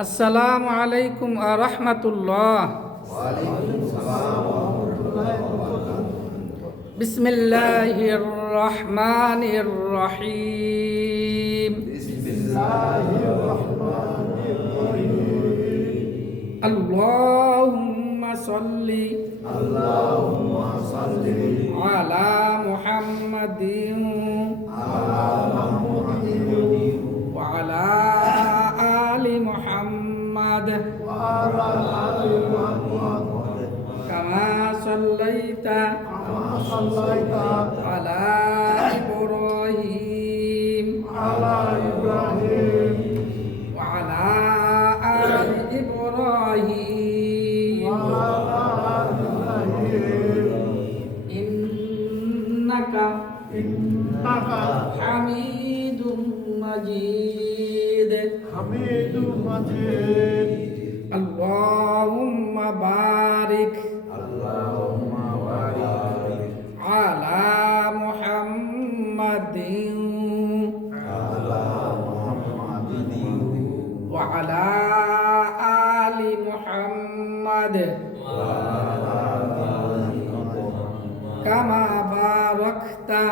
আসসালামু আলাইকুম ওয়া রাহমাতুল্লাহ। বিসমিল্লাহির রহমানির রহিম। আল্লাহুম্মা সাল্লি আলা মুহাম্মাদিন ওয়া আলা আলি মুহাম্মাদ কামা সাল্লাইতা আলা ইব্রাহিম ওয়া আলা আলি ইব্রাহিম ইন্নাকা হামিদুম মাজিদ। আল্লাহুম্মা বারিক আলা মুহাম্মাদিন ওয়া আলা আলি মুহাম্মাদ কামা বারাকতা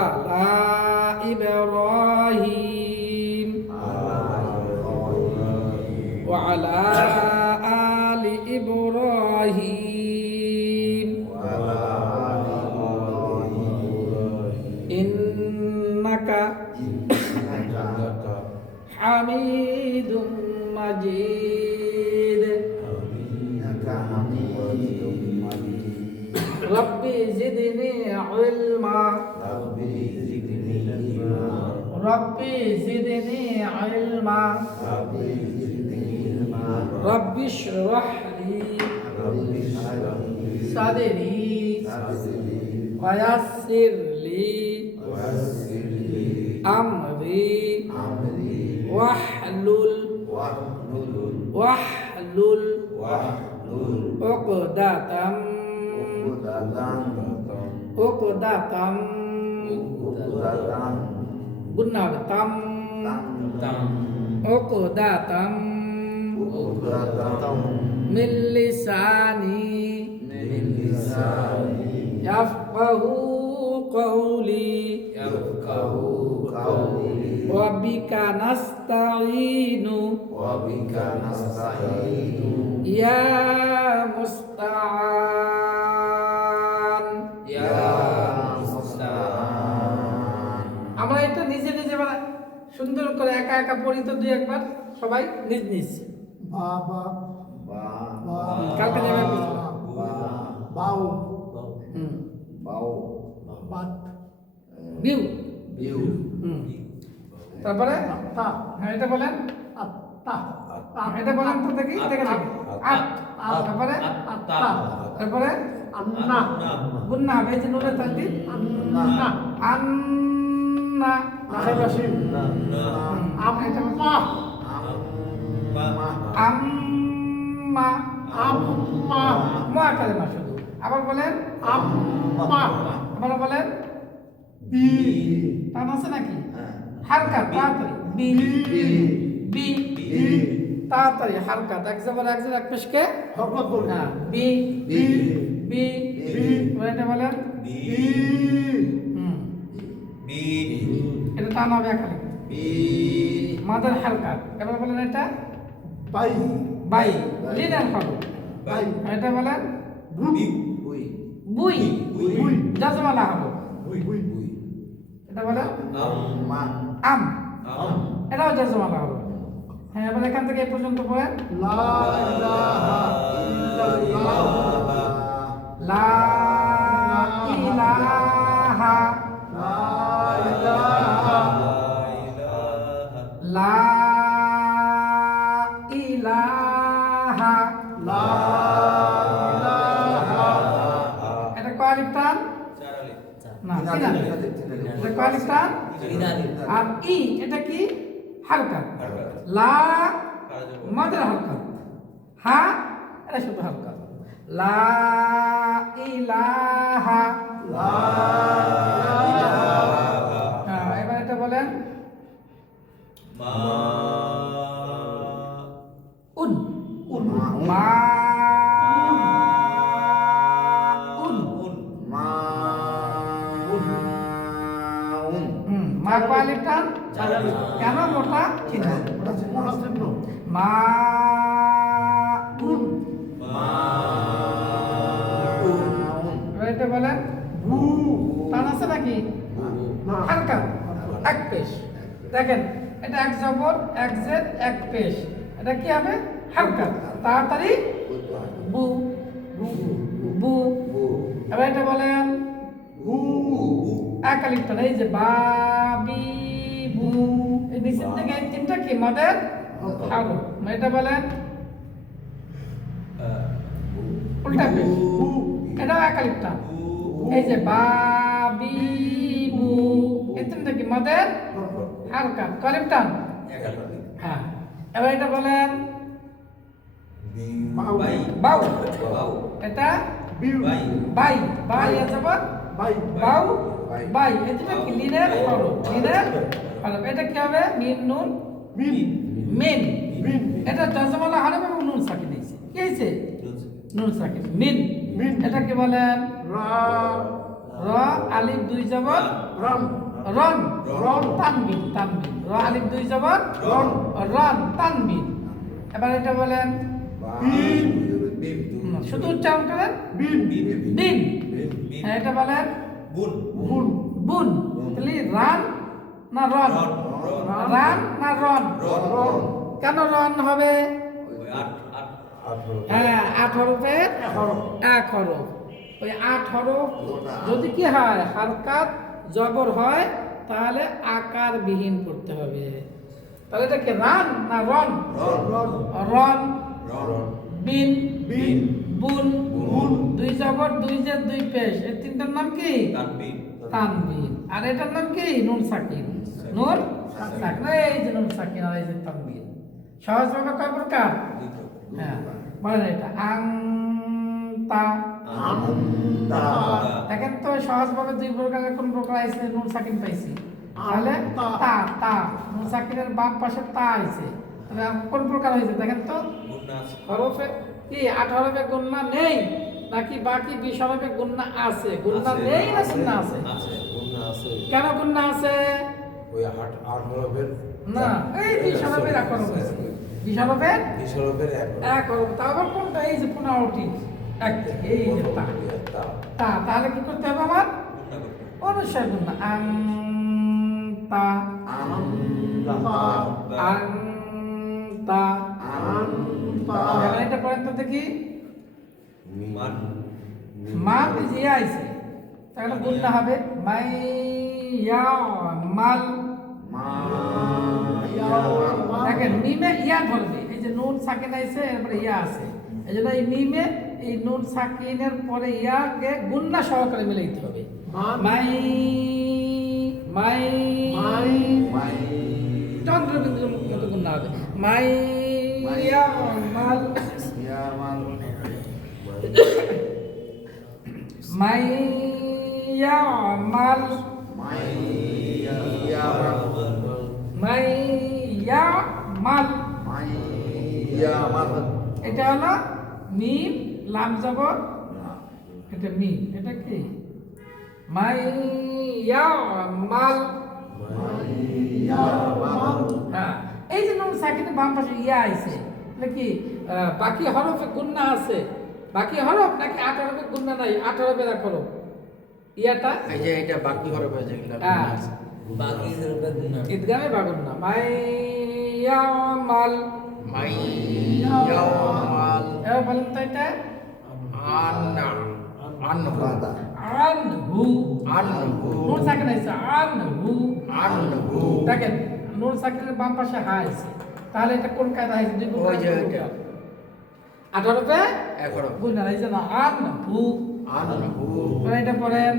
আলা ইব্রাহিম ওয়া আলা আলি ইব্রাহিম ইন্নাকা হামিদুম মাজিদ। রব্বি জিদনি ইলমা রব্বি জিদনি ইলমা রব্বি ইশরাহ লি সাদরি ওয়া ইয়াসসির লি আমরি ওয়াহলুল উকদাতাম গুন্না হবে তাম উকদাতাম মিন লিসানি ইয়াফকাহু কওলি ওয়া বিকা নাস্তাঈনু ইয়া মুস্তাআন। আমরা এটা নিজে নিজে মানে সুন্দর করে একা একা পড়ি তো দুই একবার সবাই নিজ নিজ। কালকে যাবে বিউ। তারপরে হ্যাঁ এটা বলেন এটা বলেন তো দেখি দেখে দেখি তারপরে তারপরে গুন্না হবে যে নুনে তানবিন আন্না আম্মা মা কালেমা শুধু। আবার বলেন আবার বলেন বি। টান আছে নাকি? হারকাত তাড়াতাড়ি বি তাড়াতাড়ি হারকাত এক জবর এক জবর এক পেশকে হরকত করুন। হ্যাঁ বি এটা বলেন এটা টান হবে এখানে মাদার হারকাত। এবার বলেন এটা বাই লিডার হবে এটা বলেন বুই জাজমালা হবে এটা বলেন আম এটাও জাজমালা হবে। হ্যাঁ এবার এখান থেকে এই পর্যন্ত পড়েন লা ইলাহা লা ইলাহা এটা কয় আলিফ টান? না তিন আলিফ। এটা কয় আলিফ টান? আর ই এটা কি? হালকাত। লা মাদের হালকাত। হা এটা শুধু হালকাত। লা ইলাহা এবার এটা বলেন কেন মোটা চিহ্ন মা এটা বলেন টান আছে নাকি হালকা এক পেশ দেখেন এটা এক জবর এক জেদ এক পেশ এটা কি হবে হালকা তাড়াতাড়ি বু বু এবার এটা বলেন একালিপ্ত এই যে বাবি বু এই নিচের থেকে এই তিনটা কি মাদের হাগো এটা বলেন উল্টা পেশ এটাও একালিপ্ত এই যে বাবি বু এই তিনটা কি মাদের হালকা কালিপ্টান হ্যাঁ এবার এটা বলেন বাউ এটা বাই বাই আছে বল বাউ বাই এটা কি লিনের হরফ লিনের হরফ এটা কি হবে মিম নুন মিন এটা জজমালা হরফ এবং নুন সাকিন আছে কি আছে নুন সাকিন মিন এটা কি বলেন র আলিফ দুই জবর রন রন তানবিন তানবিন র আলিফ দুই জবর রন তানবিন এবার এটা বলেন শুধু উচ্চারণ করেন বিন হ্যাঁ এটা বলেন বুন তাহলে রান না রন রান না রন কেন রন হবে হ্যাঁ 8 হরফের এক হরফ ওই 8 হরফ যদি কি হয় হারকাত জবর হয় তাহলে আকার বিহীন করতে হবে তাহলে এটা কি রান না রন রন বিন বুন দুই জবর দুই জেদ দুই পেশ এই তিনটার নাম কি তানবিন আর এটার নাম কি নুন সাকিন নুন সাকিন এই যে নুন সাকিন আর এই যে তানবিন সহজ ভাবে কয় প্রকার হ্যাঁ বলেন এটা আংতা দেখেন তো সহজ ভাবে দুই প্রকারের কোন প্রকার আছে নুন সাকিন পাইছি তাহলে তা তা নুন সাকিনের বাম পাশে তা আছে তাহলে কোন প্রকার হয়েছে দেখেন তো হরফে কি 8 হরফে গুণনা নেই নাকি বাকি 20 হরফে গুণনা আছে গুণনা নেই না গুণনা আছে কেন গুণনা আছে ওই 8 হরফের না এই 20 হরফের এক হরফ আছে 20 হরফের এক হরফ তারপর কোনটা এই যে 15টি এক থেকে এই যে তা তা তাহলে কি করতে হবে আমার অনুসার গুণনা আংতা আংতা এটা পড়েন তো দেখি মান যে আইছে তাহলে গুণনা হবে মাই ইয়া মাল দেখেন মিমে ইয়া ধরবে এই যে নুন সাকিন আইছে এরপরে ইয়া আছে এই জন্য এই মিমে এই নুন সাকিনের পরে ইয়াকে গুণনা সহকারে মিলাইতে হবে মাই মাই মাই চন্দ্রবিন্দুর মতো গুণনা হবে মাই ইয়া মাল মাই ইয়া মাল মাই ইয়া মাল এটা হলো মিম লাম জবর এটা মিম এটা কি মাই ইয়া মাল হ্যাঁ এই যে নুন সাকিনের বাম পাশে ইয়া আইছে নাকি বাকি হরফে গুণনা আছে বাকি হরফ নাকি 8 হরফে গুণনা নাই 8 হরফের এক হরফ ইয়াটা এই যে এটা বাকি হরফ আছে যেগুলো বাকি হরফে গুণনা ঈদগামে বাগুন্না মাইয়ামাল মাইয়ামাল এবার বলেন তো এটা আন্না আনহু আনহু আনহু নুন সাকিন আছে আনহু আনহু দেখেন নুন সাকিনের বাম পাশে হা আছে তাহলে এটা কোন কায়দা আছে দুই ওই যে এটা 18 পে এক হরফ গুণনা এই যে না আনহু আনহু এবার এটা পড়েন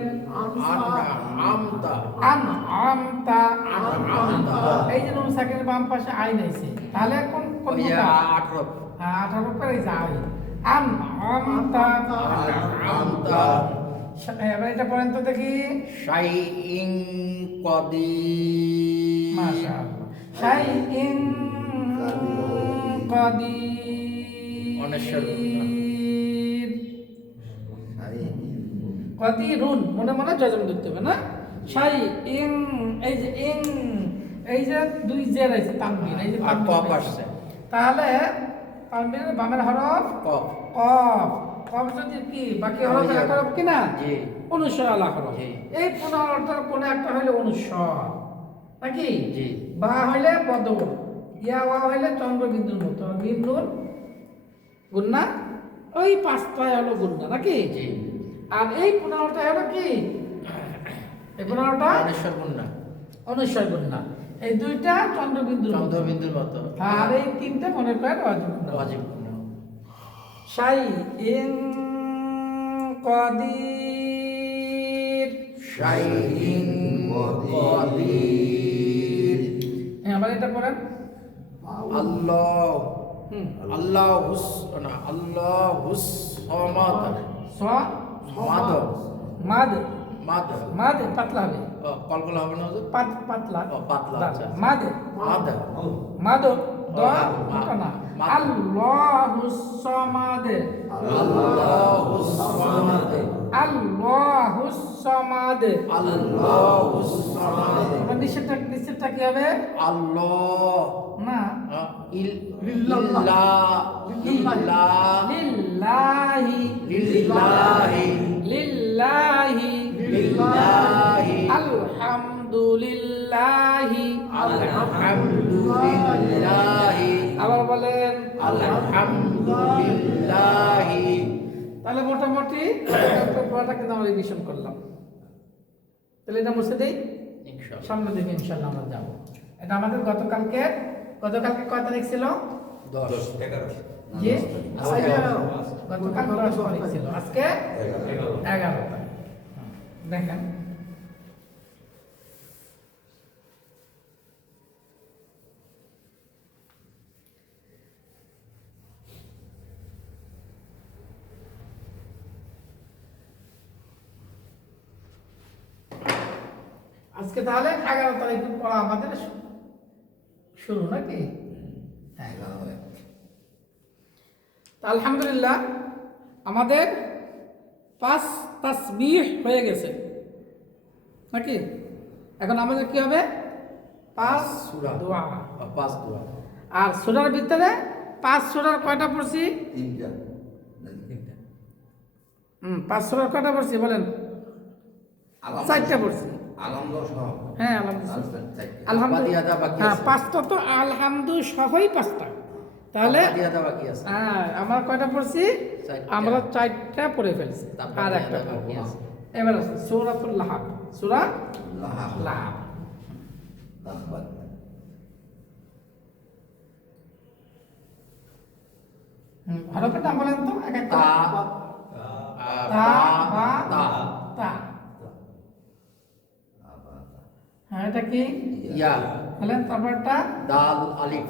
আন্না আমতা আমতা আমতা এই যে নুন সাকিনের বাম পাশে আইন আছে তাহলে কোন কোন ওই যে প্রকার? 8 হরফ হ্যাঁ 18 পে এই যে আইন আমতা আমতা এবার এটা পড়েন তো দেখি শাইইন কদির মাশাআল্লাহ শাইইন কাদির অনেশ্বর কাদিরুন মনে মনে জজম ধরতে হবে না শাইইন এই যে ইন এই যে দুই জের আছে তানবিন, এই যে আর তানবিন কফ আছে। আসছে। তাহলে তানবিনের বামের হরফ কফ। কফ। কফ যদি কি বাকি হরফ ওই যে- এক হরফ কি না? জি। অনুস্বর আলা হরফ। জি। এই 15টার কোন একটা হইলে অনুস্বর নাকি? জি। বা হইলে বদল, ইয়া ওয়া হইলে চন্দ্রবিন্দুর মতো, মিম নুন গুন্না, ওই পাঁচটায় হলো গুন্না নাকি? জি। আর এই 15টা হলো কি? এই 15টা অনেশ্বর গুন্না। অনুস্বর গুন্না। এই দুইটা চন্দ্রবিন্দুর মতো। চন্দ্রবিন্দুর মতো। আর এই তিনটা মনে করেন ওয়াজিব গুন্না। ওয়াজিব গুন্না। শাই ইন কাদির। শাইইন কাদির। হ্যাঁ, আবার এটা পড়েন। আল্লাহ। হুম। আল্লাহুস না আল্লাহুস সামাদ। স মাদ। মাদ মাদ। মাদ পাতলা হবে। কলকলা হবে না হুজুর? পাতলা ও, পাতলা, দাঁত। আচ্ছা। মাদ মাদ। মাদ দ মা- ওটা না। মাদ। আল্লাহুস সামাদ। আল্লাহুস সামাদ। আল্লাহুস সামাদ। আল্লাহুস সামাদ। এবার নিচেরটা কি হবে? আল্লাহ। না, লিল্লাহি লিল্লাহি লিল্লাহি লিল্লাহি আলহামদুলিল্লাহি আলহামদুলিল্লাহি আবার বলেন। আলহামদুলিল্লাহি। তাহলে মোটামুটি পড়াটা কিন্তু আমরা রিভিশন করলাম। তাহলে এটা মুছে দেই, ইনশাআল্লাহ। সামনে দিকে ইনশাআল্লাহ আমরা যাবো। এটা আমাদের গতকালকে কয় তারিখ ছিল? 10 জি, আজকে গতকাল 10 তারিখ ছিল, আজকে 11 তারিখ। দেখেন আজকে তাহলে 11 তারিখ পড়া আমাদের শুরু নাকি? তা আলহামদুলিল্লাহ আমাদের 5 তাসবিহ হয়ে গেছে নাকি? এখন আমাদের কি হবে? 5 সূরা। দোয়া। 5 দোয়া। আর সূরার ভিতরে 5 সূরার কয়টা পড়ছি? 5 সূরার কয়টা পড়ছি বলেন? 4টা পড়ছি। হ্যাঁ, বাদিয়াদা বাকি হ্যাঁ, আছে। 5টা তো আলহামদু সহই 5টা। তাহলে বাদিয়াদা বাকি আছে। হ্যাঁ, আমরা কয়টা পড়ছি? 4টা। আমরা 4টা পড়ে ফেলছি, তারপর আর একটা বাদিয়াদা বাকি আছে। এবার আছে সূরাতুল লাহাব। সূরা লাহাব। হরফের নাম বলেন তো এক একটা। তা তা, বা, তা তা। হ্যাঁ, এটা কি ইয়া বলেন? তারপরটা দাল আলিফ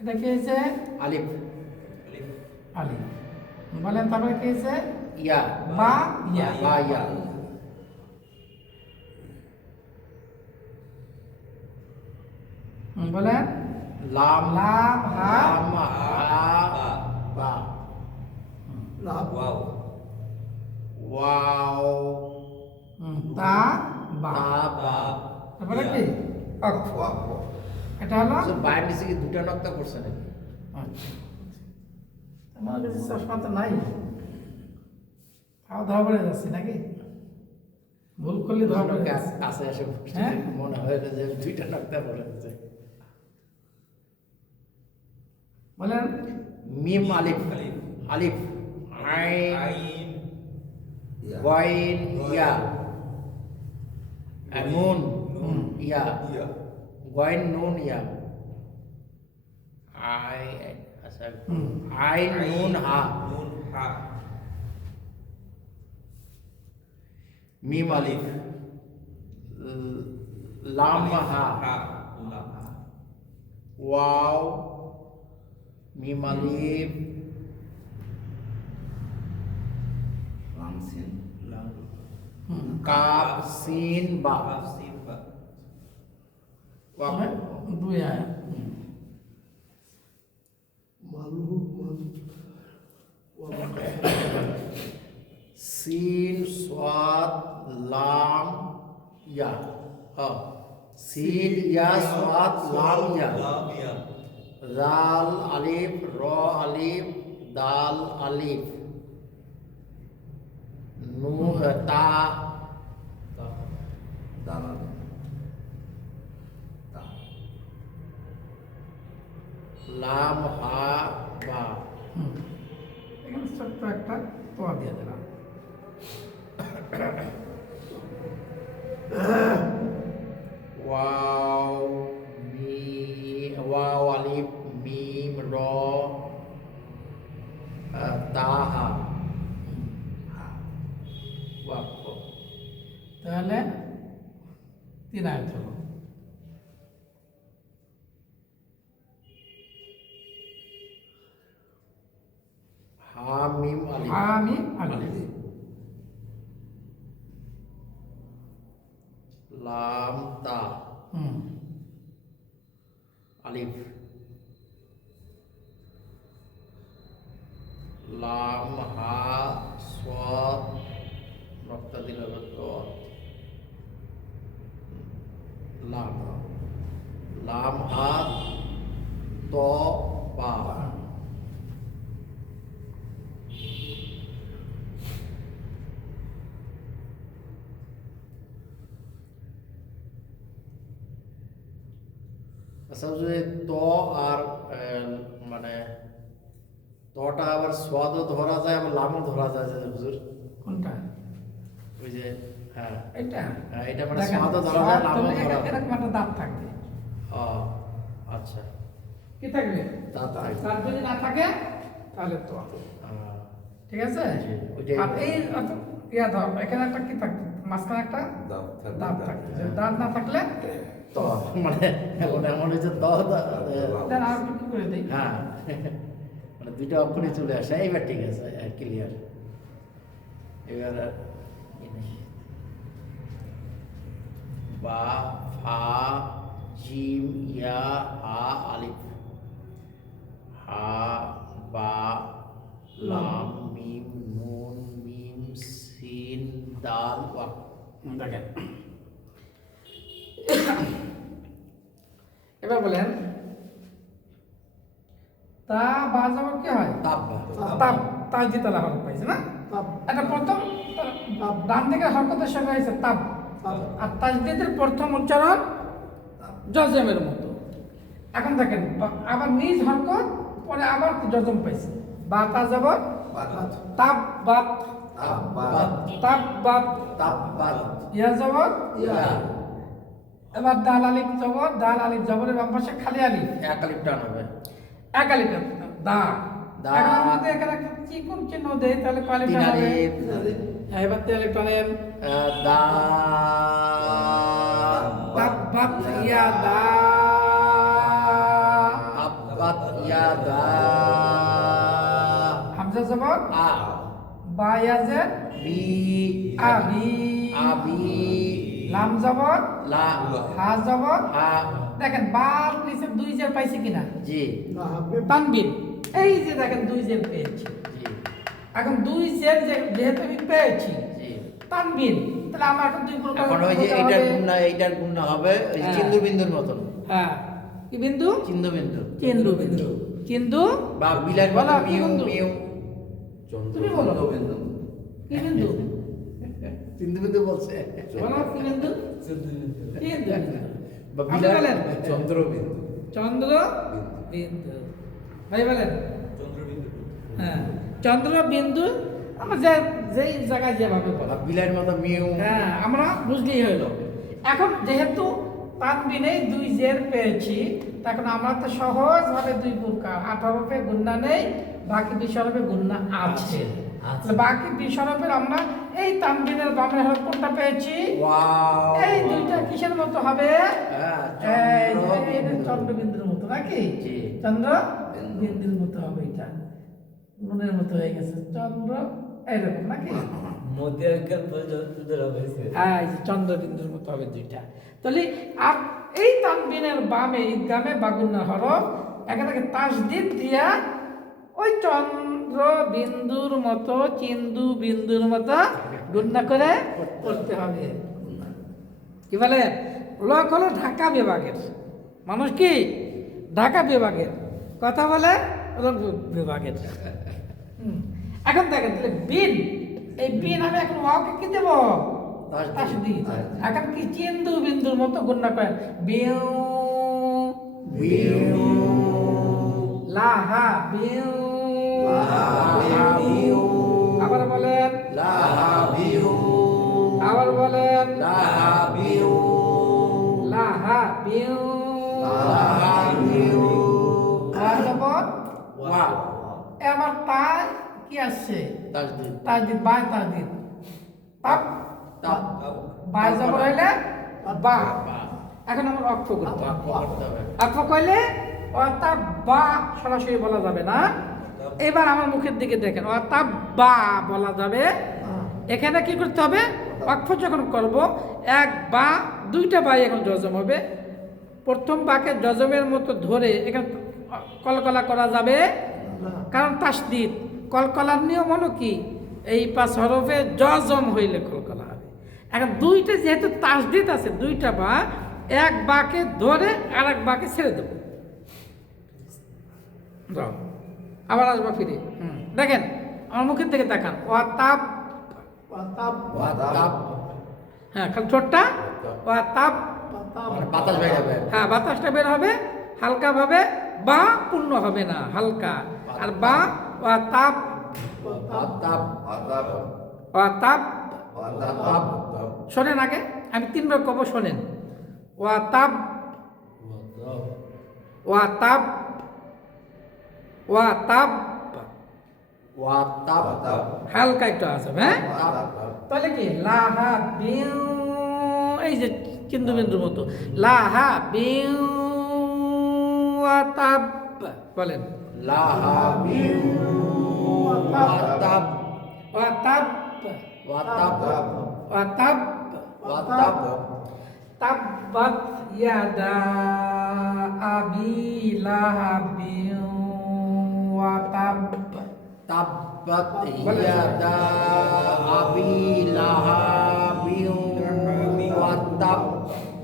এটা কি হয়েছে? আলিফ আলি বলেন। তারপরে কি হয়েছে? ইয়া বা, ইয়া। বা ইয়া বলেন। লাম লাম, হা, লাম হা বা ওয়াও তা, বা। তা বা। তারপরে কি? অক্ষ। এটা হলো তো বাইরে নিচে কি দুটো নক্তা করছে নাকি? আচ্ছা। আমার কাছে চশমা তো নাই, খাওয়া ধরা পড়ে যাচ্ছে নাকি? ভুল করলে ধরা পড়ে যাচ্ছে। কাছে এসে বসে হ্যাঁ? মনে হয় যে দুইটা নক্তা পড়েছে। বলেন। মিম আলিফ আলিফ আইন ওয়াইন ইয়া নুন ইয়া ওয়াইন নুন ইয়া আচ্ছা আইন নুন হা মিম আলিফ লাম হা ওয়াও মিম আলিফ কাফ সিন বা তবে দুই আয়াত। সিন সাদ লাম ইয়া হ্যাঁ সিন ইয়া সাদ লাম ইয়া জাল আলিফ র আলিফ দাল আলিফ নু তা লাম হা বা এখানে ছোট্ট একটা তোয়া দিয়ে দিলাম। ওয়াও মি ওয়াও আলিফ মিম র তা হা ওয়াক্ফ তাহলে 3 আয়াত হলো। হা মিম আলিফ হামিম আলিফ লাম তা হুম আলিফ লাম হা সাদ নক্তা দিল লাম লাম হা ত বা আচ্ছা যদি ত আর মানে তটা আবার স্বাদও ধরা যায় আবার লামও ধরা যায় যে হুজুর কোনটা? ওই যে হ্যাঁ এটা হ্যাঁ, এটা মানে দেখেন, স্বাদও ধরা যায় স্বাদ লামও তো ধরা যায় এরকম একটা দাঁত থাকবে। ও আচ্ছা কি থাকবে? দাঁত থাকবে। দাঁত যদি না থাকে তাহলে তো ঠিক আছে। জি, ওইটাই। আর এই ইয়া দাও, এখানে একটা কি থাকবে, মাঝখানে একটা দাঁত থাকবে। যে দাঁত না থাকলে তো মানে এখন এমন হয়েছে দেন আর একটু কি করে দেই। হ্যাঁ মানে দুইটা অক্ষরই চলে আসে এইবার ঠিক আছে ক্লিয়ার এবার আর ই নেই। বা ফা জিম ইয়া হা আলিফ হা বা লাম মিম নুন মিম সিন দাল ওয়া দেখেন এবার বলেন তা বাজাবো কি হয়? তাব্বা তাব তাজি তালা হরফ পাইছে না? এটা প্রথম ডান দিকের হরকতের সঙ্গে হয়েছে তাব, আর তাজদিদের প্রথম উচ্চারণ জজমের মতো। এখন দেখেন আবার নিজ হরকত পরে আবার জজম পাইছে। বা তাজাবর তাব বাত তাব বাত তাব্বাত ইয়া জবর ইয়া এবার দাল আলিফ জবর দাল আলিফ জবরের বাম পাশে খালি আলিফ এক আলিফ টান হবে এক আলিফ দা দা। এখন আমরা যদি এখানে একটা চিকন চিহ্ন দেই তাহলে কয় আলিফ তিন টান হবে? আলিফ হ্যাঁ, এবার 3 আলিফ টানেন। দা তাব্বাত ইয়াদা তাব্বাত ইয়া দা হামজা জবর আ বা ইয়াজের বি আবি আবি লাম জবর লা হা জবর। হা দেখেন বার নিচে 2 জের পাইছে কিনা? জি তানবিন, এই যে দেখেন 2 জের পেয়েছি। জি এখন 2 জের যেহেতু আমি পেয়েছি জি তানবিন, তাহলে আমার এখন 2 প্রকার এখন ওই যে হতে এইটার হবে। গুণনা এইটার গুণনা হবে ওই যে হ্যাঁ। চিন্দু বিন্দুর মতন হ্যাঁ, কি বিন্দু? চিন্দু বিন্দু কেন্দ্র বিন্দু। কিন্তু বা বিলার বলো, মতো কি মিউ বিন্দু? মিউ তুমি বলো কি বিন্দু? চিন্দু বিন্দু বলছে বলো কি বিন্দু? কেন্দ্র বিন্দু। বা আপনি বিলার বলেন চন্দ্রবিন্দু চন্দ্র বিন্দু। ভাই বলেন হ্যাঁ চন্দ্র বিন্দু। আমরা যেই জায়গায় যেভাবে বলা, বা বিলার মতো মিউ হ্যাঁ আমরা বুঝলেই হইলো। এখন যেহেতু তানবিনে 2 জের পেয়েছি, তখন আমরা তো সহজভাবে 2 প্রকার 18 রূপে গুণনা নেই, বাকি 20 রূপে গুণনা আছে। তাহলে বাকি 20 রূপের আমরা এই তানবিনের বামের হরফ কোনটা পেয়েছি? ওয়াও এই দুইটা কিসের মতো হবে? হ্যাঁ এই যে চন্দ্র এই যে বিন্দু। চন্দ্রবিন্দুর মতো নাকি? জি। চন্দ্র বিন্দুর মতো হবে, এটা মনের মতো হয়ে গেছে চন্দ্র এইরকম নাকি? মোদি আঙ্কেল পর্যন্ত ধরা হয়েছে হ্যাঁ, এই যে চন্দ্রবিন্দুর মতো হবে দুইটা। তাহলে আর এই তানবিনের বামে ঈদগামে বাগুন্না হরফ এখানে তাসদিদ দিয়া ওই চন্দ্র বিন্দুর মতো চিন্দু বিন্দুর মতো গুণনা করে পড়তে হবে। কি বলে? লোক হলো ঢাকা বিভাগের মানুষ, কি ঢাকা বিভাগের কথা বলে রংপুর বিভাগের। এখন দেখেন তাহলে বিন, এই বিন আমি এখন ওকে কি দেব? তাসদিদ। এখন কি চিন্দু বিন্দুর মতো গুণনা করেন, বিউ বিউ লাহা বিউ লাহা বিউ আবার বলেন লাহা বিউ আবার বলেন লাহা বিউ লাহা বিউ লাহা বিউ আর যাবত ওয়া এবার তাই কি আসছে? তাসদিদ তাসদিদ, বাই তাসদিদ, তাপ তাব বাই জবর হইলে বা। এখন আমরা অক্ষ করতে হবে। করতে হবে অক্ষ কইলে অর্থাৎ বা সরাসরি বলা যাবে না। এবার আমার মুখের দিকে দেখেন, অর্থাৎ বা বলা যাবে। এখানে কি করতে হবে? অক্ষ যখন করব, এক বা দুইটা বাই এখন জজম হবে। প্রথম বাকে জজমের মতো ধরে এখানে কলকলা করা যাবে, কারণ তাসদিদ। কলকলার নিয়ম হলো কি, এই 5 হরফে জজম হইলে কলকলা হবে। এখন দুইটা যেহেতু তাসদিদ আছে, দুইটা বা, এক বাকে ধরে আর এক বাকে ছেড়ে দেবো। যাও, আবার আসবো ফিরে। দেখেন আমার মুখের থেকে দেখান, ওয়াতাব ওয়াতাব ওয়াতাব হ্যাঁ, খালি ঠোঁটটা ওয়াতাব। মানে বাতাস বের হবে হ্যাঁ, বাতাসটা বের হবে হালকা ভাবে, বা পূর্ণ হবে না, হালকা। আর বা ওয়াতাব ওয়াতাব ওয়াতাব। ওয়াতাব শোনেন আগে, আমি 3 বার কব, শোনেন। ওয়াতাব ওয়াতাব ওয়াতাব। ওয়াতাব হালকা একটু আছে, হ্যাঁ। তাহলে কি লাহা বিউ, এই যে চিন্দু বিন্দুর মতো, লাহা বিউ ওয়াতাব বলেন, লাহা বিউ ওয়াতাব ওয়াতাব ওয়াতাব ওয়াতাব ওয়াতাব তাব্বাত ইয়াদা আবি লাহাবিন ওয়াতাব। তাব্বাত ইয়াদা আবি লাহাবিন ওয়াতাব।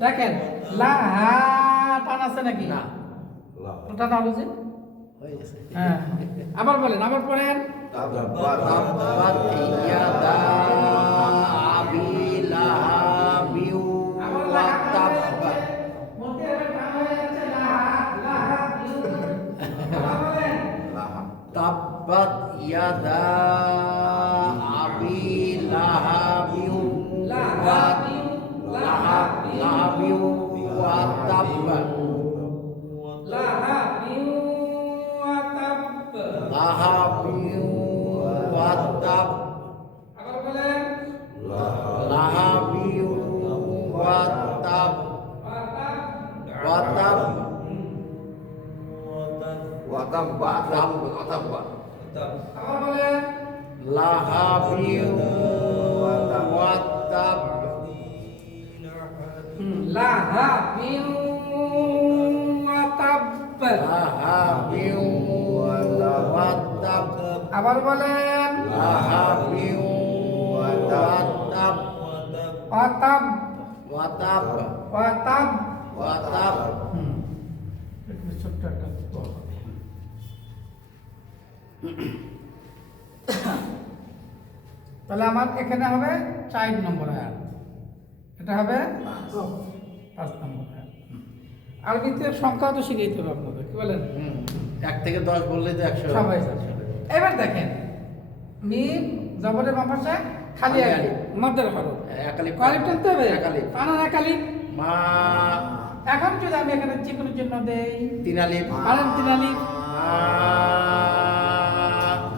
দেখেন লাহা টান আছে নাকি? না, টানা হয়েছে। হয়ে গেছে। হ্যাঁ, আবার বলেন, আবার পড়েন। তাব্বাত ইয়াদা আবি লাহাবিন ওয়াতাব। তাব্বাত ইয়াদা আবি লাহাবিন লাহাবিন ওয়াতাব। লাহাবিন ওয়াতাব। লাহাবিন ওয়াতাব ওয়াতাব লাহাবিন ওয়াতাব। লাহাবিন ওয়াতাব। লাহাবিন ওয়াতাব। আবার বলেন লাহাবিন ওয়াতাব ওয়াতাব ওয়াতাব ওয়াতাব। ওয়াতাব। ছোট্ট একটা দোয়া হবে। তাহলে আমার এখানে হবে 4 নম্বর আয়াত, এটা হবে 5 নম্বর আয়াত। আরবিতে সংখ্যা তো শিখাইতে হবে আপনাদের, কি বলেন? 1 থেকে 10 বললেই তো 100 সবাই জানে। এবার দেখেন, মিম জবরের বাম পাশে খালি আলিফ, মাদের হরফ, এক আলিফ আলিফ টানতে হবে, এক আলিফ। টানা এক আলিফ। মা এখন যদি আমি এখানে যে কোনো চিহ্ন দেই, 3 আলিফ। আলেন 3 আলিফ। মা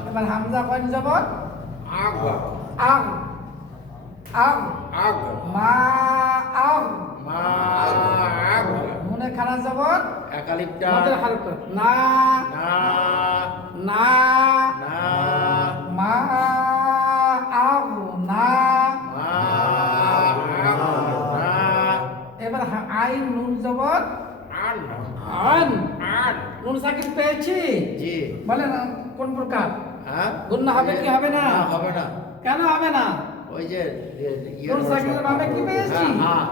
এবার হামজা কয় জবর, আগ আগ আগ, আগ মা আগ। মা আগ। নুনে খানা জবর, এক আলিফটা মাদের হরফ, না না না, না মা আগ না। মা আগ না। এবার আইন নুন জবর, আন আন। আন নুন সাকিব পেয়েছি, জি। বলেন কোন প্রকার? হ্যাঁ, গুণনা হবে কি হবে না? হবে না। কেন হবে না? ওই যে নুন সাকিবের ভাবে কি পেয়েছি? হ্যাঁ,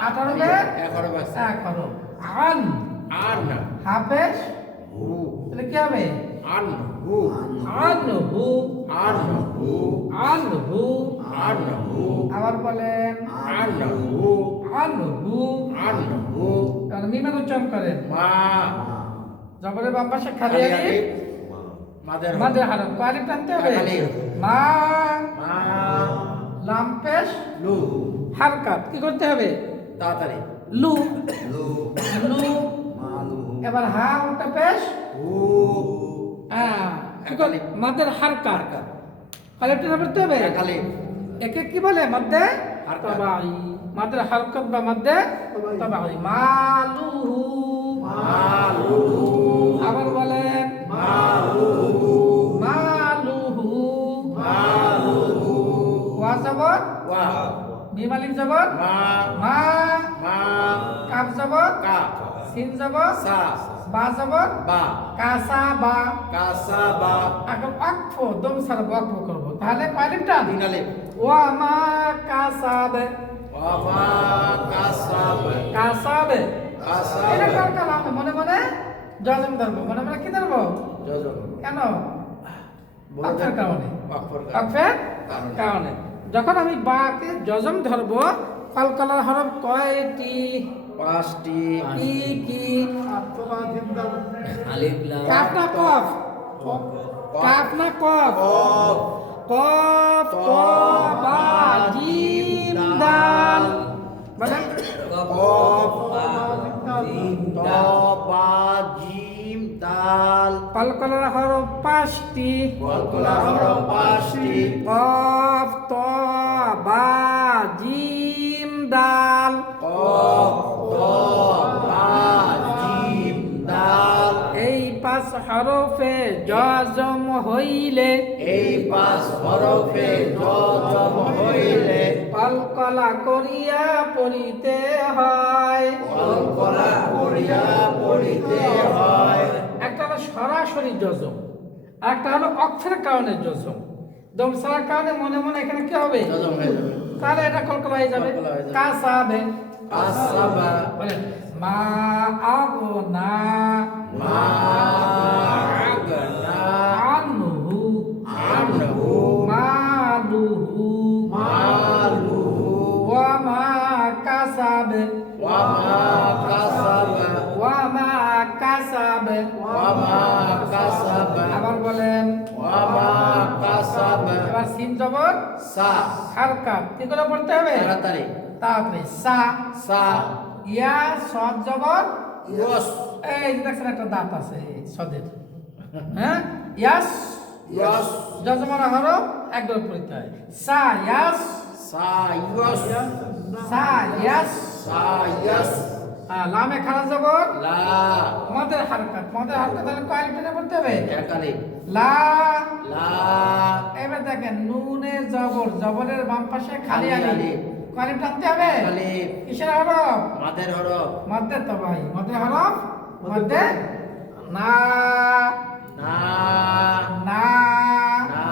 আট হরফে এক হরফ আছে। এক হরফ। আন আন হাফেশ হু তাহলে কি হবে? আন হু আনহু আন হু আনহু। আনহু আবার বলেন আনহু আনহু। আনহু তাহলে মিমের উচ্চারণ করেন। মা জবরের বাম পাশে খালি খালি আলিফ আলিফ মাদের মাদের হরফ আলিফ টানতে হবে। খালি। মা মা লাম পেশ লু হারকাত কি করতে হবে? তাড়াতাড়ি লু লু। এবার হা উল্টা পেশ হু কি করে? মাদের হারকাত আলিফ টান করতে হবে। খালি একে কি বলে? মধ্যে হারকাত। তাবাই। মাদের হারকাত বা মধ্যে তাবাই। মালুহু মালু আবার বলেন মালু মালুহু। মালু ওয়া জবর ওয়া মিম আলিফ জবর মা মা। মা কাফ জবর কা সিন জবর সা বা জবর বা কাসা বা। কাসা বা এখন ওয়াকফ দম সারা ওয়াকফ করব। তাহলে কয়লিপটা? তিন আলিফ ওয়া মা কাসাবে ওয়া মা কাসাব কাসাবে। কাসাব এটা কার কালাম? মনে মনে জজম ধরবো। মনে মনে কি ধরবো? জজম কেন? বলে অক্ষর দেন। কারণে। অক্ষর অক্ষর কারণে। কারণে। যখন আমি বাকে জজম ধরবো কলকলার হরফ কয়টি? পাঁচটি কি কি? আলিফ লাম কাফ না কফ? কাফ না কফ? কফ কফ ত বা জিম দাল। বলেন কফ বা জিম ত দাল বা জিম দাল কলকলার হরফ পাঁচটি। কলকলা হরফ পাঁচটি কফ ত বা জিম দাল। কফ ত বা জিম দাল এই পাঁচ হরফে জজম হইলে এই পাঁচ হরফে জজম হইলে কলকলা করিয়া পড়িতে হয়। কলকলা করিয়া পড়িতে হয় একটা হলো সরাসরি জজম, একটা হলো অক্ষরের কারণে জজম। দমসার কারণে মনে মনে এখানে কি হবে? জজম হয়ে যাবে তাহলে এটা কলকলা হয়ে যাবে। কলকলা হয়ে যাবে। কাসাবে কাসাবা বলেন মা আগনা মা আগনা আনহু আনহু মালুহু মালুহু ওয়া মা কাসাবে ওয়া মা কাসাবা ওয়া মা কাসাবে। ওয়া মা কাসাবা আবার বলেন ওয়া মা কাসাবা এবার সিন জবর সা হারকাত কি করে পড়তে হবে? তাড়াতাড়ি তাড়াতাড়ি সা। সা ইয়া সদ জবর ইয়স এই যে দেখছেন একটা দাঁত আছে সদের। হ্যাঁ ইয়াস ইয়স যজমানা হরফ একদম পড়তে হয়। সা ইয়াস সা ইয়স সা ইয়াস। সা ইয়স লামে খারাপ জবর লা মদের হারকাত তাহলে কয় লিপটা পড়তে হবে? একালি লা। লা এবার দেখেন নুনের জবর জবরের বাম পাশে খালি খালি আলিফ আলিফ। কয় লিপ টানতে হবে? আলিফ কিসের হরফ? মাদের হরফ মধ্যে তো ভাই মধ্যে হরফ মধ্যে না না না। না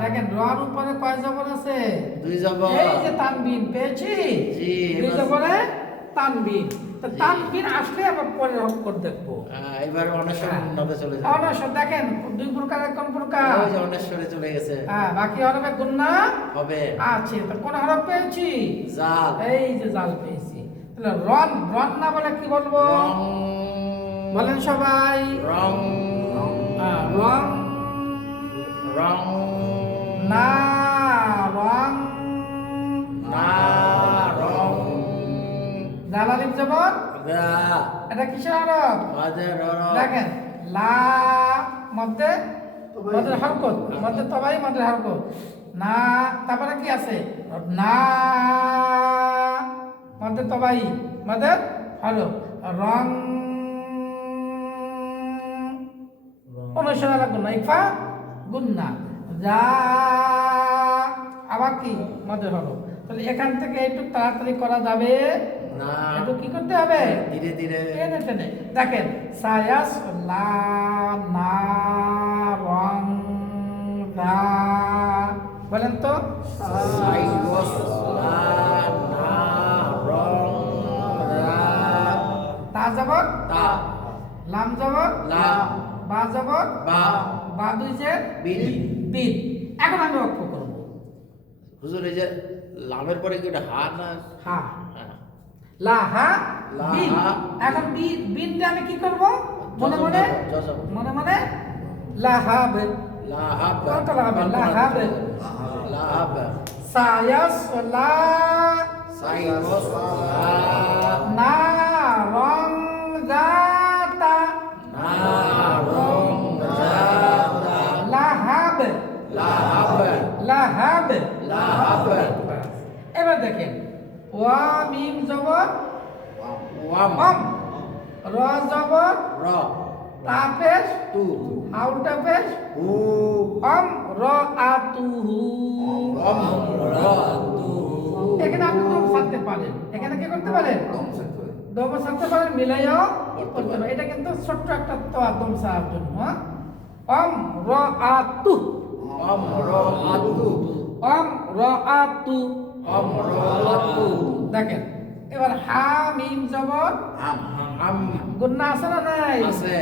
দেখেন রর উপরে কয় জবর আছে? দুই জবর এই যে তানবিন পেয়েছি। জি, দুই এবার- জবরে তানবিন। তো তানবিন আসলে আবার পরে অক্ষর দেখবো। এবার অনেশ্বর নবে চলে যাবে অনসর দেখেন দুই প্রকারের কোন প্রকার? ওই যে অনেশ্বরে চলে গেছে বাকি হরফে গুন্না হবে আছে। তো কোন হরফ পেয়েছি? জাল এই যে জাল পেয়েছি। তাহলে রন রন না বলে কি বলবো? রং বলেন সবাই রং রং রং না রং না রং জাল আলিফ জবর দা এটা কিসের হরফ? মাদের হরফ দেখেন লা মধ্যে মধ্যে হরকত মধ্যে তবাই মধ্যে হরকত না। তারপরে কি আছে? না মধ্যে তবাই মধ্যে হরফ রং অনুসরণ গুন্না ইফা গুন্না যা আবার কি মধ্যে হরফ। তাহলে এখান থেকে একটু তাড়াতাড়ি করা যাবে না একটু কি করতে হবে? ধীরে ধীরে টেনে টেনে দেখেন সায়াস লা না রং রা বলেন তো সাইয়স লা না রং জবর তা লাম জবর লা বা জবর বা বা দুই জের বিন বিন। এখন আমি অক্ষ করব হুজুর এই যে লামের পরে কি ওটা হা না হা হ্যাঁ। লা হা লা বিন। হা। এখন বিনটা আমি কি করব মনে মনে জজম মনে মনে লাহাব লাহাব কত লাহাব লাহাব লাহাব সায়াসলা সাইয়সলা নারং যাতা নারং যাতা লাহাব লাহাব লাহাব লাহাব এবার দেখেন ওয়া মিম জবর ওয়াম অম র জবর র তা পেশ তু আউটা পেশ হু অম র আতুহু ওম র এখানে আপনি দম সারতে পারেন, এখানে কি করতে পারেন দম সারতে পারেন, মিলাইও করতে পারেন। এটা কিন্তু ছোট্ট একটা তো দম সারার জন্য। অম র আতু ওম র আতু অম র আতু ওম র আতু দেখেন এবার হা মিম জবর হাম গুন্না আছে না নাই? আছে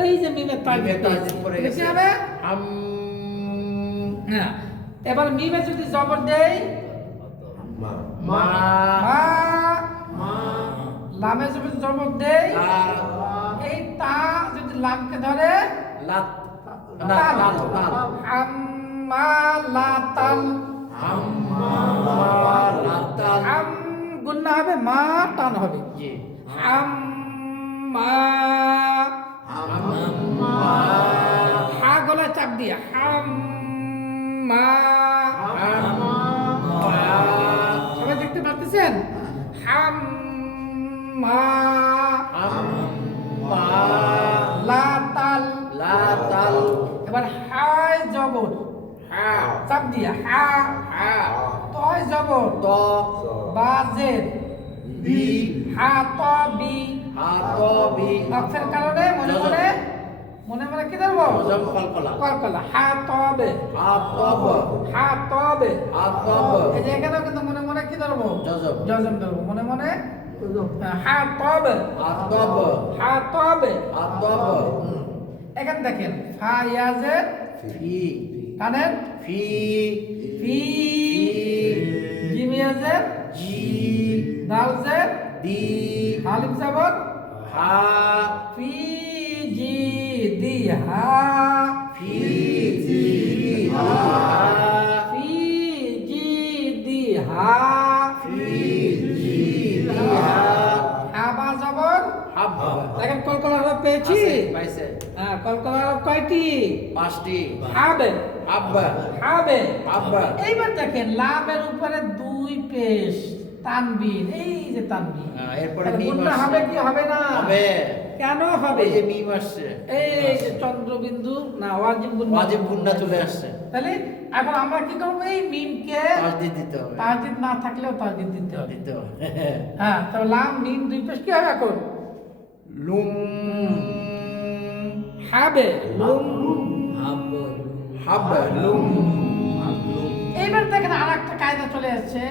এই যে মিমের মিমের তাজিদ পড়ে এটা কি গেছে হবে? হাম হ্যাঁ এবার মিমে যদি জবর দেই মা মা লামে যদি জবর দেই লা এই তা যদি লামকে ধরে লাত না তাল তাল আম্মা লাতাল হাম্মা লাতাল আম গুন্না হবে মা টান হবে জি আম্মা হাম্মা হা গলায় চাপ দিয়ে হাম্মা হাম্মা সবাই দেখতে পাচ্ছেন হাম্মা হাম্মা লাতাল লাতাল এবার হায় জবর হা চাপ দিয়ে হা হা তয় জবর ত বাজের বি হা ত বি হা ত বি অক্ষরের কারণে মনে মনে মনে মনে কি ধরবো জম কলকলা কলকলা হা তবে হা তব হা তবে হা তব এই যে এখানেও কিন্তু মনে মনে কি ধরবো জজম জজম ধরবো মনে মনে হা তবে হা তব হা তবে হা তব এখানে দেখেন ফা ইয়াজে ফি কানেন ফি ফি জিম ইয়াজে জি দাল জে দি হালিফ জবর হা ফি জি দি হা ফি জি হা ফি জি দি হা ফি জি দি হা আবা জবর হাব দেখেন কলকলা হরফ পেয়েছি। পাইছে হ্যাঁ কলকলা হরফ কয়টি? পাঁচটি হাবে আব্বা হাবে আব্বা এইবার দেখেন লামের উপরে দুই পেশ তানবিন, এই যে তানবিন এরপরে তাহলে মিম গুণনা আসছে। হবে কি হবে না? হবে কেন হবে? এই যে মিম আসছে এই যে চন্দ্রবিন্দু না ওয়াজিব গুণনা, ওয়াজিব গুণনা চলে আসছে তাহলে এখন আমরা কি করব? এই মিমকে তাসদিদ দিতে হবে তাজিদ না থাকলেও তাজিদ দিতে হবে। দিতে হবে হ্যাঁ তো লাম মিম দুই পেশ কি হবে এখন? লুম হাবে লুম। হাব লুম এইবার দেখেন আর একটা কায়দা চলে আসছে,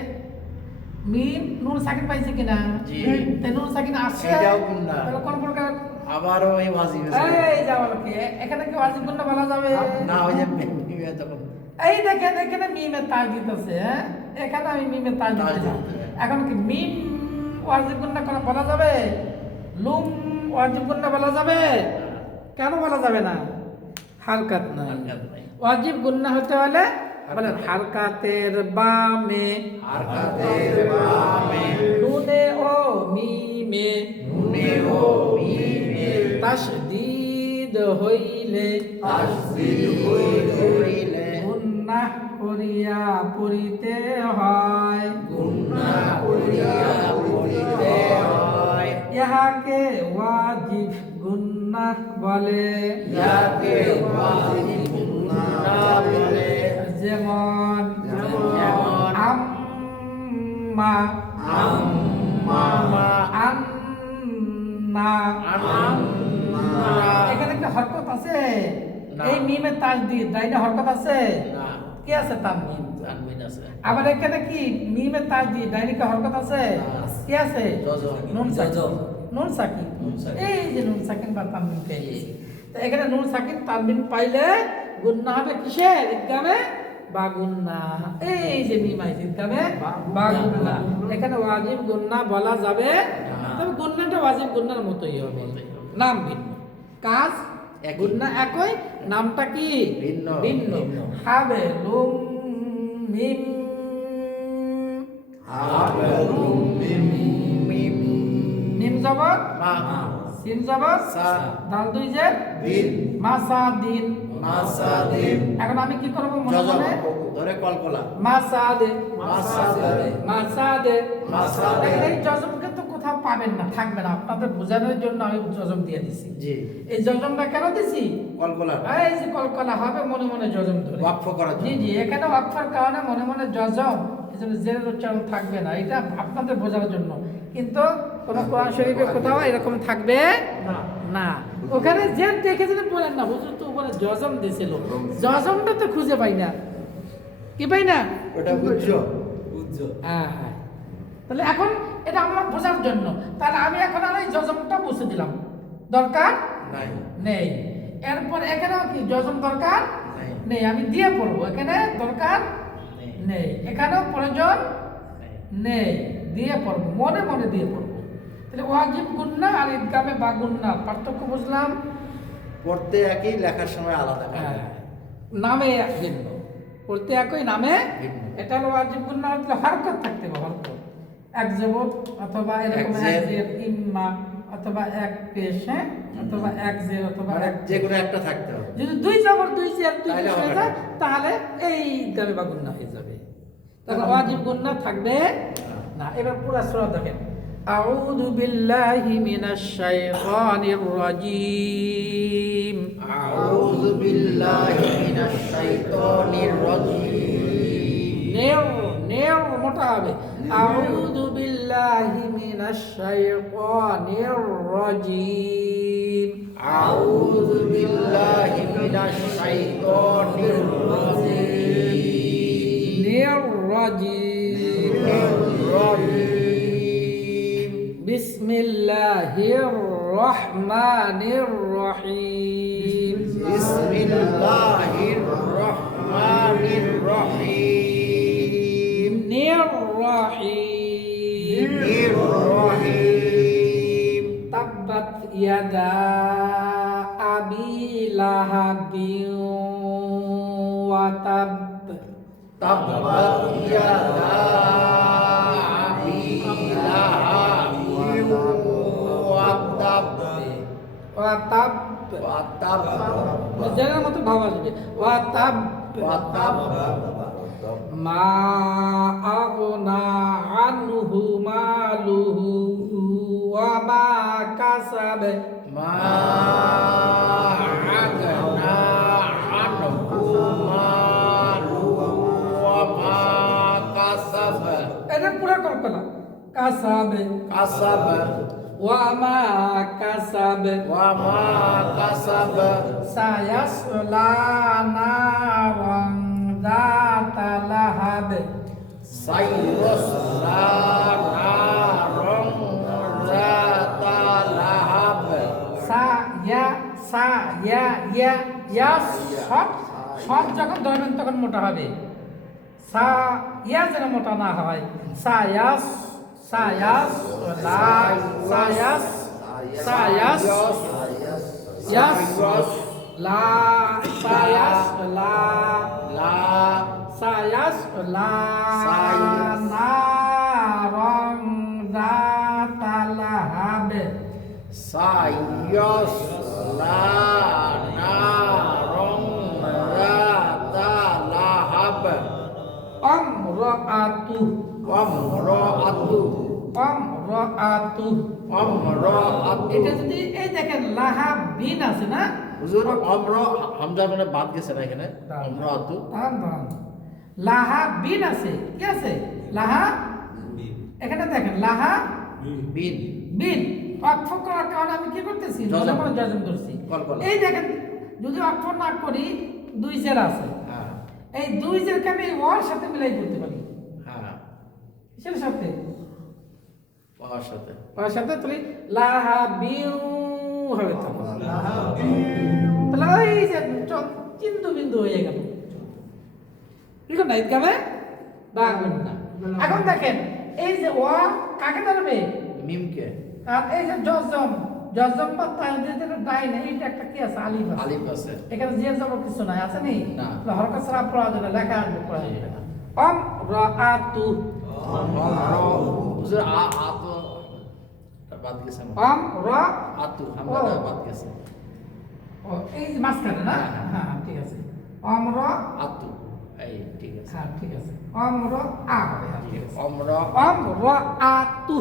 মিম নুন সাকিন পাইছে কিনা? জি। তাই নুন সাকিন আসছে, এটাও গুণনা। তাহলে কোন প্রকার? আবারও এই ওয়াজিব আছে এই যাওয়ার কি এখানে কি ওয়াজিব গুণনা বলা যাবে? না ওই যে মিমে তখন এই দেখেন এখানে মিমের তাজিদ আছে, হ্যাঁ এখানে আমি মিমের তাজিদ তাজিদ দিলাম। আছে। এখন কি মিম ওয়াজিব গুণনা করা বলা যাবে? লুম ওয়াজিব গুণনা বলা যাবে? কেন বলা যাবে না? হালকাত নাই। হালকাত নাই। ওয়াজিব গুণনা হতে হলে বলেন হালকাতের বামে, হারকাতের বামে নুনে ও মিমে, নুনে ও মিমে তাসদীদ হইলে, তাসদিদ হইলে গুণনা করিয়া পড়িতে হয়, গুণনা করিয়া পড়িতে হয় ইহাকে ওয়াজিব গুণনা বলে। যাকে ওয়াজিব গুণনা বলে যেমন যেমন আম্মা আম্মা আন্না। আন্না এখানে একটা হরকত আছে, না। এই মিমের তাসদিদ ডাইনে হরকত আছে, না কি আছে? তানবিন। তানবিন আছে। আবার এখানে কি মিমে তার দিয়ে ডাইনিকা হরকত আছে? কি আছে? জজম। নুন সাকিন। জজম। নুন সাকিন। নুন সাকিন। এই যে নুন সাকিন বা তানবিন পেয়ে গেছি। তো এখানে নুন সাকিন তানবিন পাইলে গুন্না হবে কিসের? ইদগামে বা গুন্না। এই যে মিম আইছে ইদগামে বা গুন্না। এখানে ওয়াজিব গুন্না বলা যাবে না। তবে গুন্নাটা ওয়াজিব গুন্নার মতোই হবে। নাম ভিন্ন, কাজ একই। গুন্না একই, নামটা কি ভিন্ন। ভিন্ন। ভিন্ন। হবে লুম মিম মিম জবর মা সিন জবর সা দাল দুই জের দিন মাসা দিন। মাসাদিন এখন আমি কি করব মনে জজম মনে? ধরে কলকলা মাসা দে মাসাদে মাসা দে মাসা দে। দেখেন এই জজম কিন্তু কোথাও পাবেন না, থাকবে না। আপনাদের বোঝানোর জন্য আমি জজম দিয়ে দিছি। জি এই জজমটা কেন দিছি? কলকলা এই যে কলকলা হবে মনে মনে জজম ধরে। ওয়াকফ করার জি জন্য জি, এখানে ওয়াকফার কারণে মনে মনে জজম, এজন্য জেরের উচ্চারণ থাকবে না। এটা আপনাদের বোঝানোর জন্য। কিন্তু কোন কোরআন শরীফে কোথাও এরকম থাকবে না। ওখানে জের দেখে যদি বলেন না হুজুর তো উপরে জজম দিছিল, জজমটা তো খুঁজে পাই না। কি পাই না? ওটা বুঝছো উজ্জ্বল। হ্যাঁ। তাহলে এখন এটা আমার বোঝার জন্য, তাহলে আমি এখন আর এই জজমটা বুঝে দিলাম, দরকার নাই নেই। এরপর এখানেও কি জজম দরকার নাই নেই, আমি দিয়ে পড়বো। এখানে দরকার নেই নেই, এখানেও প্রয়োজন নেই। নেই, দিয়ে পড়বো, মনে মনে দিয়ে পড়বো। তাহলে ওয়াজিব গুন্না আর ইদগামে বা গুন্না পার্থক্য বুঝলাম। পড়তে একই লেখার সময় আলাদা হ্যাঁ, নামে ভিন্ন, পড়তে একই নামে ভিন্ন। এটা হলো ওয়াজিব গুন্না, হচ্ছে হরকত থাকতে হবে, হরকত। এক জবর অথবা এরকম এক এক জের। জের ইম্মা অথবা এক পেশ, হ্যাঁ, অথবা এক জের অথবা মানে এক যে কোনো একটা থাকতে হবে যদি দুই জবর দুই জের দুই তাহলে পেশ হবে হয়ে না। যায় তাহলে এই ইদগামে বা গুন্না হয়ে যাবে। তখন ওয়াজিব গুন্না থাকবে না। এবার পুরো সূরা দেখেন। আউযু বিল্লাহি মিনাশ শাইতানির রাজীম। আউযু বিল্লাহি মিনাশ শাইতানির রাজীম নেও মোটা হবে। আউযু বিল্লাহি মিনাশ শাইতানির রাজীম। আউযু বিল্লাহি মিনাশ শাইতানির রাজীম নির রাজীম। রাজীম বিসমিল্লাহির রহমানির রহিম। বিসমিল্লাহির রহমানির রহিম নির রহিম। নির রহিম তাব্বাত ইয়াদা আবি লাহাবিন ওয়া তাব। তাব্বাত ইয়াদা আবি লাহাবিন ওয়া তাব ওয়া তাব, ওয়া তাব জানার মতো ভাব আসবে। ওয়া তাব ওয়া তাব মা আগনা আনহু মালুহু ওয়া মা কাসাব। মা আগনা আনহু মালুহু ওয়া মা কাসাব এটা পুরো কল্পনা। কাসাব কাসাব ওয়া মা কাসাব ওয়া মা কাসাব সায়াসলা নারান যাতা লাহাব। সাইয়াসলা নারন যাতা লাহাব সব যখন ধরবেন তখন মোটা হবে। সা ইয়া যেন মোটা না হয়। সায়াস সায়াস লা সায়াস সায়াস ইয়াস লা সায়াস লা লা সায়াস লা সায়াস নারং যাতা লাহাব। সাইয়াসলা নারন যাতা লাহাব আমরাআতু আমরাআতু আমরাআতু। আমরাআতু এটা যদি এই দেখেন লাহাব বিন আছে না, হুজুর আমরা হামজা মানে বাদ গেছে না এখানে দাঁড়ান। আমরাআতু দাঁড়ান দাঁড়ান, লাহা বিন আছে, কি আছে? লাহা, এখানে দেখেন লাহা বিন বিন। অক্ষ করার কারণে আমি কি করতেছি? মনে জজম। মনে জজম ধরছি। কলকলা। এই দেখেন যদি অক্ষ না করি দুই জের আছে, হ্যাঁ এই দুই জেরকে আমি ওয়ার সাথে মিলাই করতে পারি। হ্যাঁ কিসের সাথে? ওয়ার সাথে। ওয়ার সাথে তাহলে লাহাবিউ হবে তখন। তাহলে ওই যে চিন্তু বিন্দু হয়ে গেল। ঠিক না? ইদগামে বাগুন না। এখন দেখেন এই যে ওয়া কাকে ধরবে? মিমকে। আর এই যে জজম বা তাহদিদের ডাইন এইটা একটা কি আছে? আলিফ আছে। আলিফ আছে। এখানে জিয়া জবর কিছু নাই, আছে নি? না। হরকত ছাড়া পড়া যাবে না, লেখা আসবে পড়া যাবে না। রাআতু হুজুর আ তো বাদ গেছে আমার। রা আতু হামজাটা বাদ গেছে। ও এই যে মাঝখানে না? হ্যাঁ ঠিক আছে। আমরা আতু এই ঠিক আছে। হ্যাঁ ঠিক আছে। আমরা আ হবে, হ্যাঁ, ঠিক আছে। আমরা আমরা আতু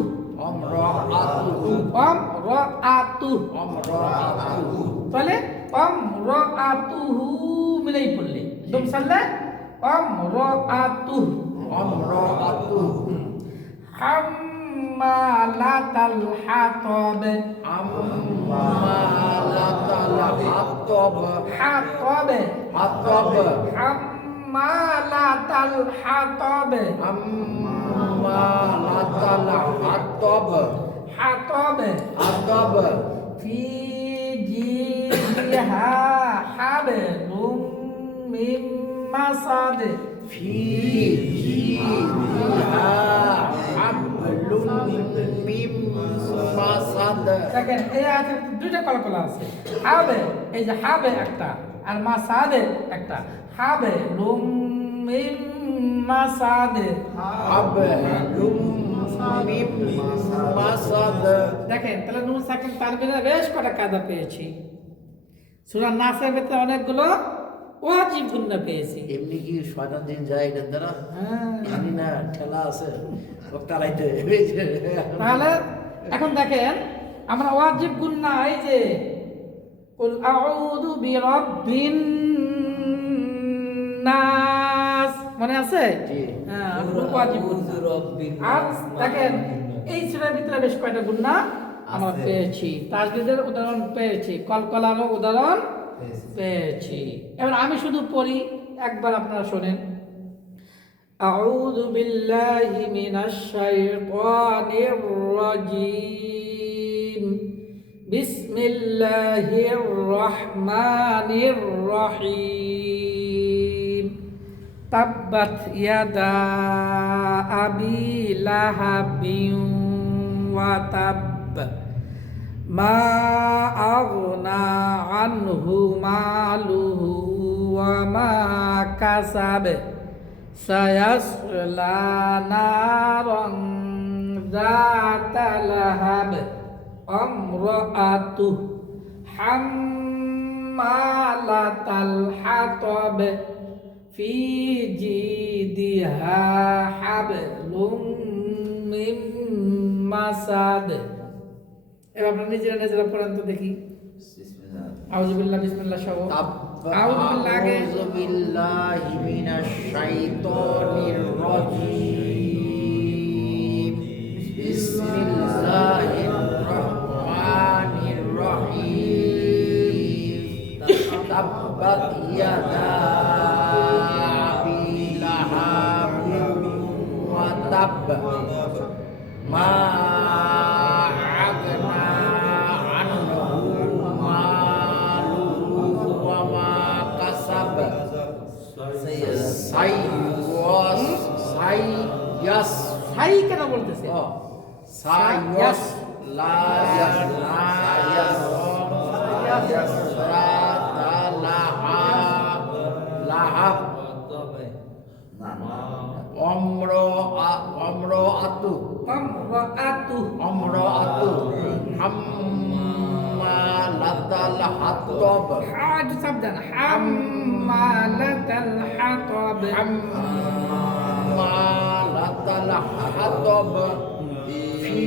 আমরা আতু আমরা আতু আমরা আতু তাহলে আমরা আতুহু মিলাই পড়লে দম সাল্লে আমরা আতু আমরা আতু হাম্মালাতাল হাতাব আম্মালাতাল হাতাব হাতাব হাতাব হাম্মালাতাল হাতাব আম্মালাতাল হাতাব হাতাব হাতাব في جيدها حبل من مسد في جيدها حبل من مسد দেখেন এই আয়াতে দুইটা কলকলা আছে। হাবে এই যে হাবে একটা আর মাসাদে একটা। হাবে লুম মিম মাসাদে حبل من مسد দেখেন তাহলে নুন সাকিন তানবিনে বেশ কটা কায়দা পেয়েছি। সূরা নাসের ভিতরে অনেকগুলো ওয়াজিব গুন্না পেয়েছি। এমনি কি শয়তান দিন যায় এটার দ্বারা হ্যাঁ এমনি না ঠেলা আছে তারাইতে তাহলে এখন দেখেন আমরা ওয়াজিব গুন্না এই যে কুল আউযু বিরাব্বিন নাস মনে আছে? জি। হ্যাঁ ওয়াজিব গুন্না। আর দেখেন এই সূরার ভিতরে বেশ কয়টা গুন্না আমরা পেয়েছি। তাজদীদের উদাহরণ পেয়েছি, কলকলারও উদাহরণ পেয়েছি। এবার আমি শুধু পড়ি, একবার আপনারা শোনেন। আউযু বিল্লাহি মিনাশ শাইতানির রাজীম বিসমিল্লাহির রহমানির রহিম তাব্বাত ইয়াদা আবি লাহাবিন ওয়া তাব মা আগনা আনহু মালুহু ওয়া মা কাসাব সায়াসলা নারান যাতা লাহাব আমরাআতু হাম্মালাতাল হাতাব ফি জিদিহা হাবলুম মিন মাসাদ। এবার আপনারা নিজেরা পড়েন তো দেখি। আউযুবিল্লাহ বিসমিল্লাহ সহ আউযু বিল্লাহি মিনাশ শাইতানির রাজীম বিসমিল্লাহির রহমানির রহিম তাব্বাত ইয়াদা আবি লাহাব ওয়া তাব মা আগনা আনহু মালুহু ওয়া মা কাসাব সাইয়াস হাই কেন বলতেছে? সাইয়াস লায়াস লাহাব অম্রআতু হাম্মালাতাল হাতাব হাজ সাবধান হাম্মালাতাল হাতাব হাম্মালাতাল হাতাব ফি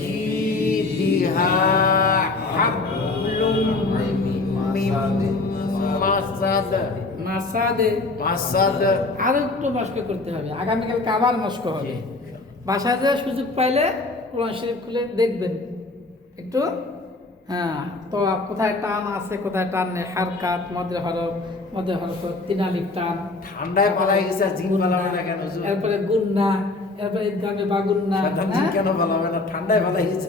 জিদিহা হাবলুম মিন মাসাদ মাসাদ আরো একটু মস্ক করতে হবে, আগামীকালকে আবার মস্ক হবে। বাসায় যে সুযোগ পাইলে কোরআন শরীফ খুলে দেখবেন একটু। হ্যাঁ, তো কোথায় টান আছে কোথায় টান নেই, হারকাত মধ্যে হরফ মধ্যে হরফ 3 আলিফ টান, ঠান্ডায় পালাই গেছে আর জিন পালাবে না কেন হুজুর? এরপরে গুন্না, এরপরে ঈদগামে বা গুন্না, শয়তান জিন কেন পালাবে না? ঠান্ডায় পালাই গেছে,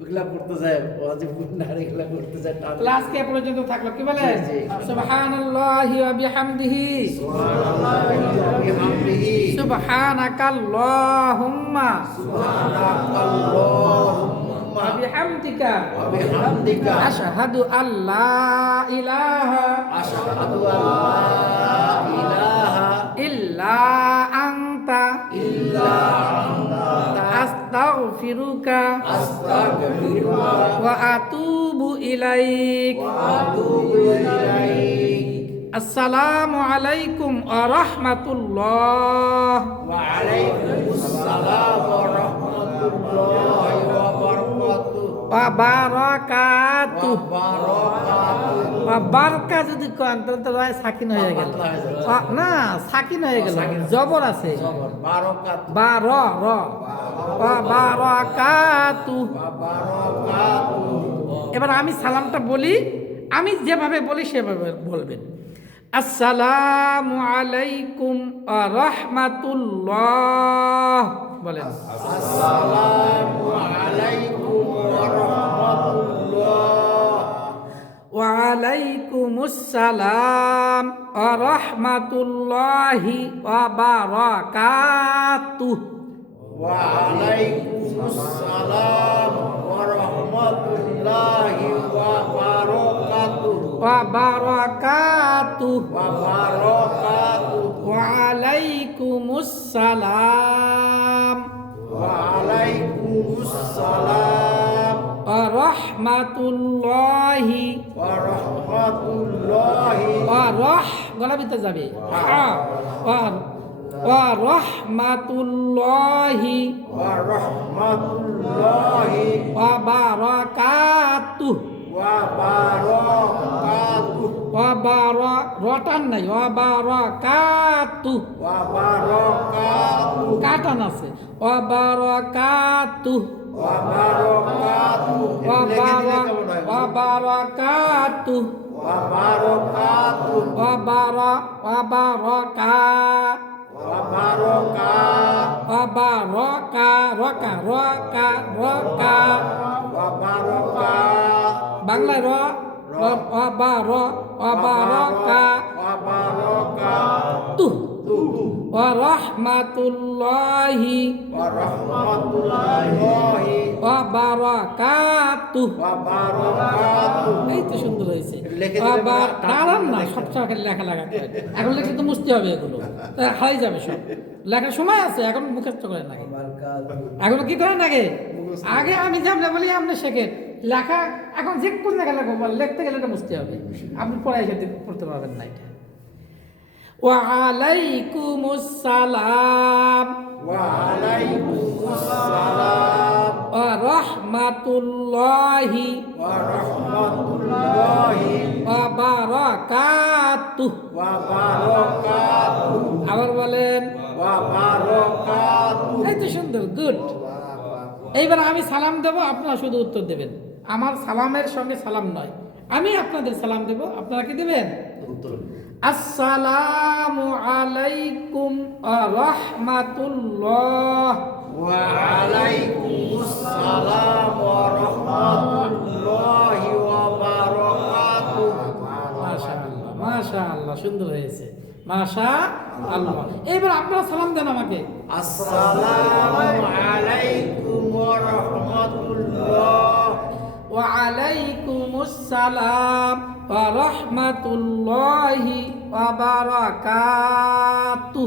ওগুলা পড়তে যায় ওয়াজিব গুনাহ এগুলা পড়তে যায় ঠান্ডা। ক্লাস কে পর্যন্ত থাকলো কি বলে? জি, জি। সুবহানাল্লাহি ওয়া বিহামদিহি, সুবহানাল্লাহি ওয়া বিহামদিহি, সুবহানাকাল্লাহুম্মা সুবহানাকাল্লাহুম্মা ওয়া বিহামদিকা ওয়া বিহামদিকা আশহাদু আল্লা ইলাহা আশহাদু আল্লা ইলাহা ইল্লা আনতা ইল্লা আনতা আস্তাগফিরুকা আস্তাগফিরুকা ওয়া আতুবু ইলাইক। ওয়া আতুবু ইলাইক। আসসালামু আলাইকুম ওয়া রাহমাতুল্লাহ ওয়া আলাইকুমুস সালাম ওয়া রাহমাতুল্লাহি ওয়া বারাকাতুহু ওয়া বারাকাতুহু। ওয়া বারাকাতুহু। ওয়া বারকা যদি কোন তো রায় সাকিন হয়ে গেল, পাতলা হয়ে যাবে। না সাকিন হয়ে গেল, জবর আছে, জবর বারাকাতুহু বা র র ওয়া বারাকাতুহু। ওয়া বারাকাতুহু। এবার আমি সালামটা বলি, আমি যেভাবে বলি সেভাবে বলবেন। আসসালামু আলাইকুম ওয়া রাহমাতুল্লাহ বলেন। আসসালামু আলাইকুম ওয়া রাহমাতুল্লাহ। ওয়া আলাইকুমুস সালাম ওয়া রাহমাতুল্লাহি ওয়া বারাকাতুহু। ওয়া আলাইকুমুস সালাম ওয়া রাহমাতুল্লাহি ওয়া বারাকাতুহু ওয়া বারাকাতুহু। ওয়া বারাকাতুহু। ওয়া আলাইকুমুস সালাম ওয়া আলাইকুমুস সালাম ওয়া রাহমাতুল্লাহি ওয়া রাহমাতুল্লাহি গলা ভিতরে যাবে, ওয়া রাহমাতুল্লাহি ওয়া রাহমাতুল্লাহি ওয়া বারাকাতুহু। ওয়া বারাকাতুহু রটান নাই, ওয়া বারাকাতুহু, ওয়া বারাকাতুহু কাটান আছে, ওয়া বারাকাতুহু ওয়া বারাকাতুহু। ওয়া ওয়া বারাকাতুহু বারাকাতুহু ওয়া বারাকা ওয়া বারাকাতুহু ওয়া বারাকা রকা রকা রকা ওয়া বারাকাতুহু বাংলায় ওয়া বারাকা ওয়া বারাকাতুহু তু ওয়া রাহমাতুল্লাহি ওয়া রাহমাতুল্লাহি ওয়া বারাকাতুহু। ওয়া বারাকাতুহু। এই তো সুন্দর হয়েছে। লিখে দিলে আবার মানে দাঁড়ান না, সব সময় খালি লেখা লাগা করেন। এখন লিখলে তো মুছতে হবে এগুলো, তা হারাই যাবে সব। লেখার সময় আছে, এখন মুখস্থ করেন আগে। এখন কি করেন আগে? আগে আমি যেমন বলি আপনি শেখেন লেখা। এখন যে কোন লেখা লেখো লিখতে গেলে এটা মুছতে হবে, আপনি পড়াই সেদিন পড়তে পারবেন না এটা। ওয়া আলাইকুমুস সালাম ওয়া আলাইকুমুস সালাম ওয়া রাহমাতুল্লাহি ওয়া রাহমাতুল্লাহি ওয়া বারাকাতুহু। ওয়া বারাকাতুহু আবার বলেন। ওয়া বারাকাতুহু। এই তো সুন্দর, গুড। এইবার আমি সালাম দেব, আপনারা শুধু উত্তর দেবেন। আমার সালামের সঙ্গে সালাম নয়, আমি আপনাদের সালাম দেব, আপনারা কি দেবেন? আসসালামু আলাইকুম ওয়া রাহমাতুল্লাহ। ওয়া আলাইকুমুস সালাম ওয়া রাহমাতুল্লাহি ওয়া বারাকাতুহু। মাশাআল্লাহ, মাশাআল্লাহ, সুন্দর হয়েছে, মাশাআল্লাহ। এইবার আপনারা সালাম দেন আমাকে। আসসালামু আলাইকুম ওয়া রাহমাতুল্লাহ। ওয়া আলাইকুমুস সালাম ওয়া রাহমাতুল্লাহি ওয়া বারাকাতুহু।